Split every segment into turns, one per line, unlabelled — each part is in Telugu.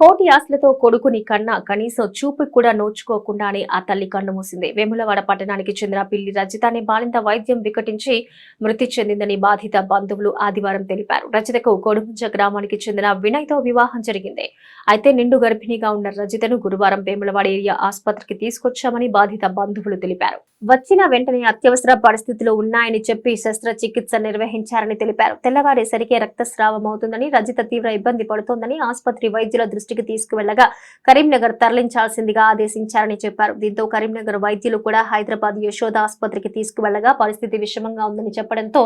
కోటి ఆశలతో కొడుకుని కన్నా కనీసం చూపు కూడా నోచుకోకుండానే ఆ తల్లి కన్ను మూసింది. వేములవాడ పట్టణానికి చెందిన పిల్లి రజిత అనే బాలింత వైద్యం వికటించి మృతి చెందిందని బాధిత బంధువులు ఆదివారం తెలిపారు. రజితకు కొడుముంజ గ్రామానికి చెందిన వినయ్తో వివాహం జరిగింది. అయితే నిండు గర్భిణిగా ఉన్న రజితను గురువారం వేములవాడ ఏరియా ఆసుపత్రికి తీసుకొచ్చామని బాధిత బంధువులు తెలిపారు. వచ్చిన వెంటనే అత్యవసర పరిస్థితులు ఉన్నాయని చెప్పి శస్త్రచికిత్స నిర్వహించారని తెలిపారు. తెల్లవారేసరికి రక్తస్రావం అవుతుందని రజిత తీవ్ర ఇబ్బంది పడుతోందని ఆసుపత్రి వైద్యుల దృష్టికి తీసుకువెళ్ళగా కరీంనగర్ తరలించాల్సిందిగా ఆదేశించారని చెప్పారు. దీంతో కరీంనగర్ వైద్యులు కూడా హైదరాబాద్ యశోద ఆసుపత్రికి తీసుకువెళ్ళగా పరిస్థితి విషమంగా ఉందని చెప్పడంతో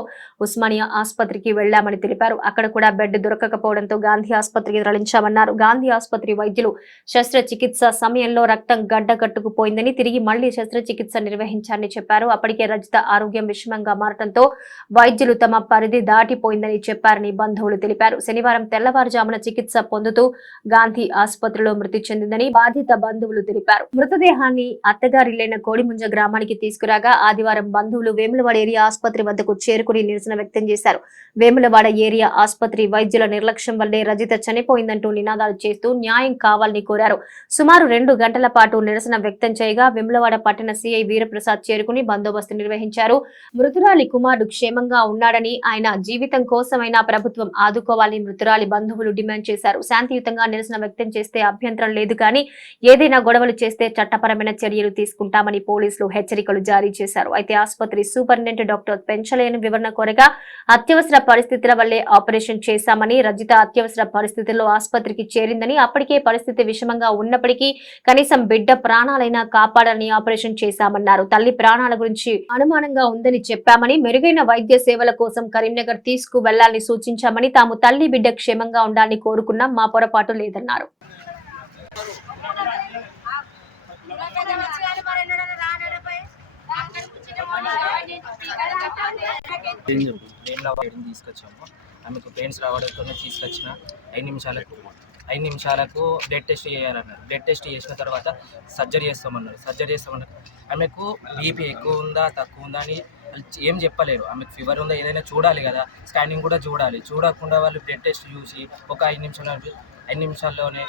ఉస్మానియా ఆసుపత్రికి వెళ్ళామని తెలిపారు. అక్కడ కూడా బెడ్ దొరకకపోవడంతో గాంధీ ఆసుపత్రికి తరలించామన్నారు. గాంధీ ఆసుపత్రి వైద్యులు శస్త్రచికిత్స సమయంలో రక్తం గడ్డకట్టుకుపోయిందని తిరిగి మళ్ళీ శస్త్రచికిత్స నిర్వహించారని చెప్పారు. అప్పటికే రజిత ఆరోగ్యం విషమంగా మారటంతో వైద్యులు తమ పరిధి దాటిపోయిందని చెప్పారని బంధువులు తెలిపారు. శనివారం తెల్లవారుజామున చికిత్స పొందుతూ గాంధీ ఆసుపత్రిలో మృతి చెందిందని బాధిత బంధువులు తెలిపారు. మృతదేహాన్ని అత్తగారిల్లైన కోడిముంజ గ్రామానికి తీసుకురాగా ఆదివారం బంధువులు వేములవాడ ఏరియా ఆసుపత్రి వద్దకు చేరుకుని నిరసన వ్యక్తం చేశారు. వేములవాడ ఏరియా ఆసుపత్రి వైద్యుల నిర్లక్ష్యం వల్లే రజిత చనిపోయిందంటూ నినాదాలు చేస్తూ న్యాయం కావాలని కోరారు. సుమారు రెండు గంటల పాటు నిరసన వ్యక్తం చేయగా వేములవాడ పట్టణ సిఐ వీరప్రసాద్ చేరుకుని బందోబస్తు నిర్వహించారు. మృతురాలి కుమారుడు క్షేమంగా ఉన్నాడని ఆయన జీవితం కోసమైనా ప్రభుత్వం ఆదుకోవాలని మృతురాలి బంధువులు డిమాండ్ చేశారు. శాంతియుతంగా నిరసన వ్యక్తం చేస్తే అభ్యంతరం లేదు కానీ ఏదైనా గొడవలు చేస్తే చట్టపరమైన చర్యలు తీసుకుంటామని పోలీసులు హెచ్చరికలు జారీ చేశారు. అయితే ఆసుపత్రి సూపరింటెండెంట్ డాక్టర్ పెంచలేని వివరణ కోరగా అత్యవసర పరిస్థితుల వల్లే ఆపరేషన్ చేశామని రజిత అత్యవసర పరిస్థితుల్లో ఆసుపత్రికి చేరిందని అప్పటికే పరిస్థితి విషమంగా ఉన్నప్పటికీ కనీసం బిడ్డ ప్రాణాలైనా కాపాడాలని ఆపరేషన్ చేశామన్నారు. తల్లి ప్రాణాల గురించి అనుమానంగా ఉందని చెప్పామని మెరుగైన వైద్య సేవల కోసం కరీంనగర్ తీసుకు వెళ్ళాలని సూచించామని తాము తల్లి బిడ్డ క్షేమంగా ఉండాలని కోరుకున్నాం మా పొరపాటు లేదన్నారు.
ఏం తీసుకొచ్చాము? ఆమెకు పెయిన్స్ రావడంతో తీసుకొచ్చిన. ఐదు నిమిషాలకు ఐదు నిమిషాలకు బ్లడ్ టెస్ట్ చేయాలన్నారు. బ్లడ్ టెస్ట్ చేసిన తర్వాత సర్జరీ చేస్తామన్నారు. సర్జరీ చేస్తామన్నారు ఆమెకు బీపీ ఎక్కువ ఉందా తక్కువ ఉందా అని ఏం చెప్పలేరు. ఆమెకు ఫీవర్ ఉందా ఏదైనా చూడాలి కదా. స్కానింగ్ కూడా చూడాలి. చూడకుండా వాళ్ళు బ్లడ్ టెస్ట్ చూసి ఒక ఐదు నిమిషాలు ఐదు నిమిషాల్లోనే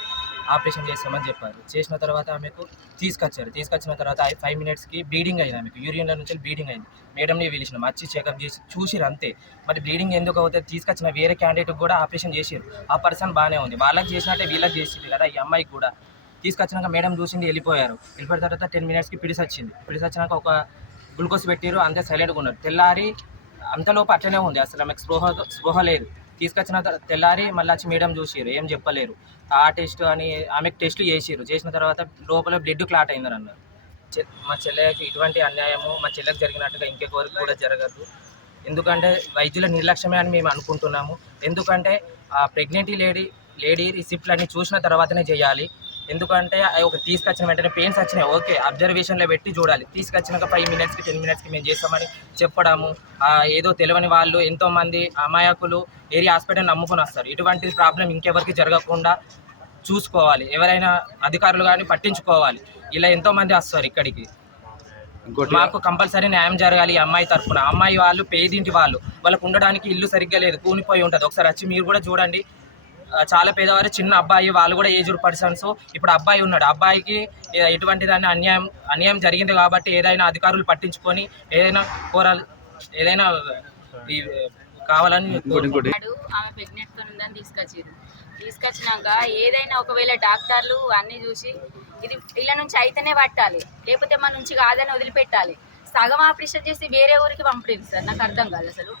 ఆపరేషన్ చేస్తామని చెప్పారు. చేసిన తర్వాత ఆమెకు తీసుకొచ్చారు. తీసుకొచ్చిన తర్వాత ఐ- ఫైవ్ మినిట్స్కి బ్లీడింగ్ అయింది ఆమెకు. యూరియన్లో నుంచి బ్లీడింగ్ అయింది. మేడంని పిలిచినాం వచ్చి చెకప్ చేసి చూసిరు అంతే. మరి బ్లీడింగ్ ఎందుకు అవుతుంది తీసుకొచ్చిన వేరే క్యాండిడేట్ కూడా ఆపరేషన్ చేసిరు ఆ పర్సన్ బాగానే ఉంది. వాళ్ళకి చేసినట్టే వీళ్ళకి చేసింది కదా ఈ అమ్మాయికి కూడా. తీసుకొచ్చినాక మేడం చూసింది వెళ్ళిపోయారు. వెళ్ళిపోయిన తర్వాత టెన్ మినిట్స్కి పిడిసి వచ్చింది. పిడిసి వచ్చినాక ఒక గ్లూకోజ్ పెట్టారు అంతే సైలెంట్గా ఉన్నారు. తెల్లారి అంతలోపు అట్లనే ఉంది. అసలు ఆమెకు స్పృహ స్పృహ లేదు. తీసుకొచ్చిన తెల్లారి మళ్ళీ వచ్చి మేడం చూసిరు ఏం చెప్పలేరు. ఆ టెస్ట్ అని ఆమెకు టెస్ట్లు చేసిరు చేసిన తర్వాత లోపల బ్లడ్ క్లాట్ అయిందని అన్నారు మా చెల్లెకి ఇటువంటి అన్యాయము మా చెల్లెకి జరిగినట్టుగా ఇంకెవరికి కూడా జరగదు. ఎందుకంటే వైద్యుల నిర్లక్ష్యమే అని మేము అనుకుంటున్నాము. ఎందుకంటే ఆ ప్రెగ్నెంటీ లేడీ లేడీ రిసిప్ట్లన్నీ చూసిన తర్వాతనే చేయాలి. ఎందుకంటే అవి ఒక తీసుకొచ్చిన వెంటనే పెయిన్స్ వచ్చినాయి. ఓకే అబ్జర్వేషన్లో పెట్టి చూడాలి. తీసుకొచ్చినాక ఫైవ్ మినిట్స్కి టెన్ మినిట్స్కి మేము చేస్తామని చెప్పడము. ఏదో తెలియని వాళ్ళు ఎంతోమంది అమాయకులు ఏరియా హాస్పిటల్ నమ్ముకొని వస్తారు. ఇటువంటి ప్రాబ్లం ఇంకెవరికి జరగకుండా చూసుకోవాలి. ఎవరైనా అధికారులు కానీ పట్టించుకోవాలి. ఇలా ఎంతోమంది వస్తారు ఇక్కడికి. మాకు కంపల్సరీ న్యాయం జరగాలి ఈ అమ్మాయి తరఫున అమ్మాయి వాళ్ళు పేదింటి వాళ్ళు. వాళ్ళకు ఉండడానికి ఇల్లు సరిగ్గా లేదు. కూలిపోయి ఉంటుంది. ఒకసారి వచ్చి మీరు కూడా చూడండి. చాలా పేదవారు చిన్న అబ్బాయి వాళ్ళు కూడా ఏజ్డ్ పర్సన్స్ ఇప్పుడు అబ్బాయి ఉన్నాడు. అబ్బాయికి ఎటువంటి దాన్ని అన్యాయం అన్యాయం జరిగింది కాబట్టి ఏదైనా అధికారులు పట్టించుకొని ఏదైనా కోరాలి ఏదైనా కావాలని
ఆమె ప్రెగ్నెంట్తో ఉందని తీసుకొచ్చారు తీసుకొచ్చినాక ఏదైనా ఒకవేళ డాక్టర్లు అన్ని చూసి ఇది ఇళ్ళ నుంచి అయితేనే పట్టాలి లేకపోతే మన నుంచి కాదని వదిలిపెట్టాలి. సగం ఆపరేషన్ చేసి వేరే ఊరికి పంపలేదు సార్. నాకు అర్థం కాదు అసలు.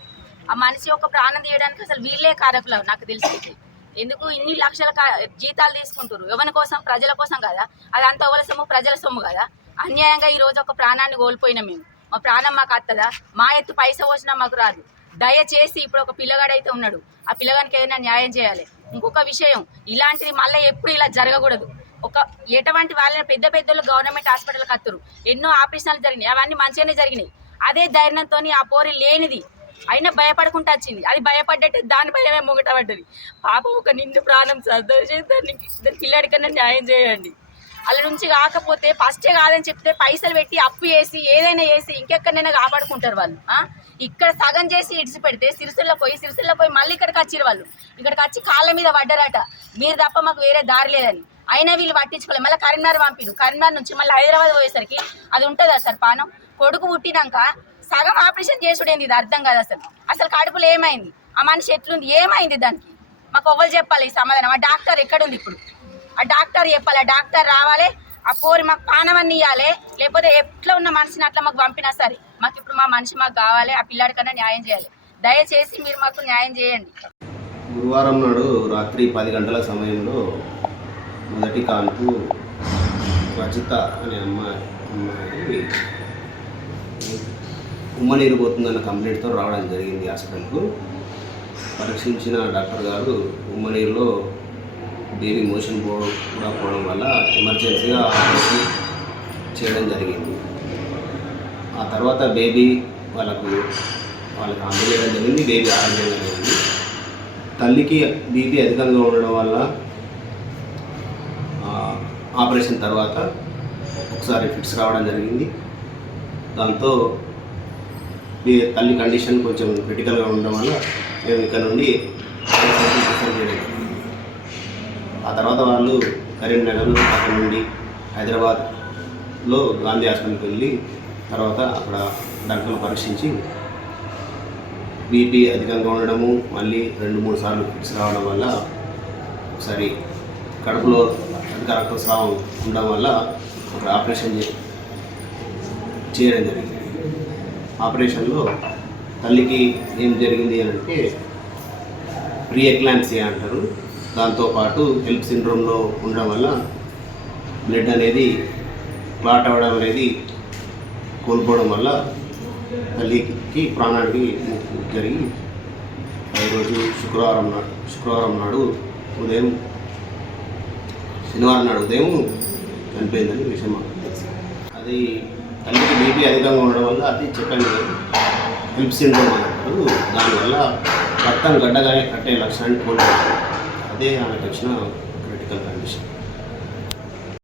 ఆ మనిషి ఒక ప్రాణం తీయడానికి అసలు వీళ్ళే కారకులు నాకు తెలిసి. ఎందుకు ఇన్ని లక్షల జీతాలు తీసుకుంటారు ఎవరి కోసం? ప్రజల కోసం కదా. అదంతా ఎవరి సొమ్ము? ప్రజల సొమ్ము కదా. అన్యాయంగా ఈ రోజు ఒక ప్రాణాన్ని కోల్పోయినాం మేము. మా ప్రాణం మాకు అత్తదా? మా ఎత్తు పైస వచ్చినా మాకు రాదు. దయచేసి ఇప్పుడు ఒక పిల్లగాడైతే ఉన్నాడు. ఆ పిల్లగానికి ఏదైనా న్యాయం చేయాలి. ఇంకొక విషయం ఇలాంటిది మళ్ళీ ఎప్పుడు ఇలా జరగకూడదు. ఒక ఎటువంటి వాళ్ళని పెద్ద పెద్దలు గవర్నమెంట్ హాస్పిటల్కి అత్తరు ఎన్నో ఆపరేషన్లు జరిగినాయి. అవన్నీ మంచిగానే జరిగినాయి. అదే ధైర్యంతో ఆ పోరి లేనిది అయినా భయపడకుండా వచ్చింది. అది భయపడ్డట్టే దాని భయమే మొగట పడ్డది పాప ఒక నిండు ప్రాణం దానికి పిల్లాడికన్నా న్యాయం చేయండి. అలా నుంచి కాకపోతే ఫస్టే కాదని చెప్తే పైసలు పెట్టి అప్పు వేసి ఏదైనా వేసి ఇంకెక్కడైనా కాపాడుకుంటారు వాళ్ళు. ఇక్కడ సగం చేసి ఇడిచి పెడితే సిరిసిల్లో పోయి సిరిసిల్లో పోయి మళ్ళీ ఇక్కడికి వచ్చిరు వాళ్ళు. ఇక్కడికి వచ్చి కాళ్ళ మీద పడ్డారట. మీరు తప్ప మాకు వేరే దారి లేదని. అయినా వీళ్ళు పట్టించుకోలేదు మళ్ళీ కరీంనగర్ పంపిరు. కరీంనగర్ నుంచి మళ్ళీ హైదరాబాద్ పోయేసరికి అది ఉంటుందా సార్ పానం? కొడుకు పుట్టినాక సగం ఆపరేషన్ చేసుడేంది ఇది అర్థం కాదు అసలు. అసలు కడుపులో ఏమైంది? ఆ మనిషి ఎట్లుంది? ఏమైంది దానికి? మాకు ఎవ్వరు చెప్పాలి ఈ సమాధానం. ఆ డాక్టర్ ఎక్కడుంది ఇప్పుడు? ఆ డాక్టర్ చెప్పాలి ఆ డాక్టర్ రావాలి ఆ పోరి మాకు పానవన్నీ ఇవ్వాలి లేకపోతే ఎట్లా ఉన్న మనిషిని అట్లా మాకు పంపినా సరే మాకు ఇప్పుడు మా మనిషి మాకు కావాలి ఆ పిల్లాడికన్నా న్యాయం చేయాలి. దయచేసి మీరు మాకు న్యాయం చేయండి.
గురువారం నాడు రాత్రి పది గంటల సమయంలో మొదటి కాన్పు రచిత అనే అమ్మాయి అమ్మాయి ఉమ్మనీరు పోతుందన్న కంప్లైంట్తో రావడం జరిగింది హాస్పిటల్కు పరీక్షించిన డాక్టర్ గారు ఉమ్మనీరులో బేబీ మోషన్ పోవడం కూడా పోవడం వల్ల ఎమర్జెన్సీగా ఆపరేషన్ చేయడం జరిగింది. ఆ తర్వాత బేబీ వాళ్ళకు వాళ్ళకి అందజేయడం జరిగింది బేబీ ఆరోగ్యంగా జరిగింది. తల్లికి బీపీ అధికంగా ఉండడం వల్ల ఆపరేషన్ తర్వాత ఒకసారి ఫిట్స్ రావడం జరిగింది. దాంతో తల్లి కండిషన్ కొంచెం క్రిటికల్గా ఉండడం వల్ల మేము ఇక్కడ నుండి ఆ తర్వాత వాళ్ళు కరీంనగర్ అక్కడ నుండి హైదరాబాద్లో గాంధీ హాస్పిటల్కి వెళ్ళి తర్వాత అక్కడ డాక్టర్లు పరీక్షించి బీపీ అధికంగా ఉండడము మళ్ళీ రెండు మూడు సార్లు ఫిక్స్ రావడం వల్ల ఒకసారి కడుపులో అధిక రక్తస్రావం ఉండడం వల్ల ఒక ఆపరేషన్ చేయడం జరిగింది. ఆపరేషన్లో తల్లికి ఏం జరిగింది అని అంటే ప్రీ ఎక్లాంప్సియా అంటారు దాంతోపాటు హెల్ప్ సిండ్రోమ్లో ఉండడం వల్ల బ్లడ్ అనేది క్లాట్ అవ్వడం అనేది కోల్పోవడం వల్ల తల్లికి ప్రాణానికి జరిగి ఈరోజు శుక్రవారం నాడు శుక్రవారం నాడు ఉదయం శనివారం నాడు ఉదయం చనిపోయిందని విషయం మాకు తెలుసు. అది బీపీ అధికంగా ఉండడం వల్ల అది చెప్పండి హెల్ప్ సిండ్రోమ్ అన్నప్పుడు దానివల్ల రక్తం గడ్డగానే కట్టే లక్షణాన్ని కోల్పోతుంది. అదే ఆమెకు వచ్చిన క్రిటికల్ కండిషన్.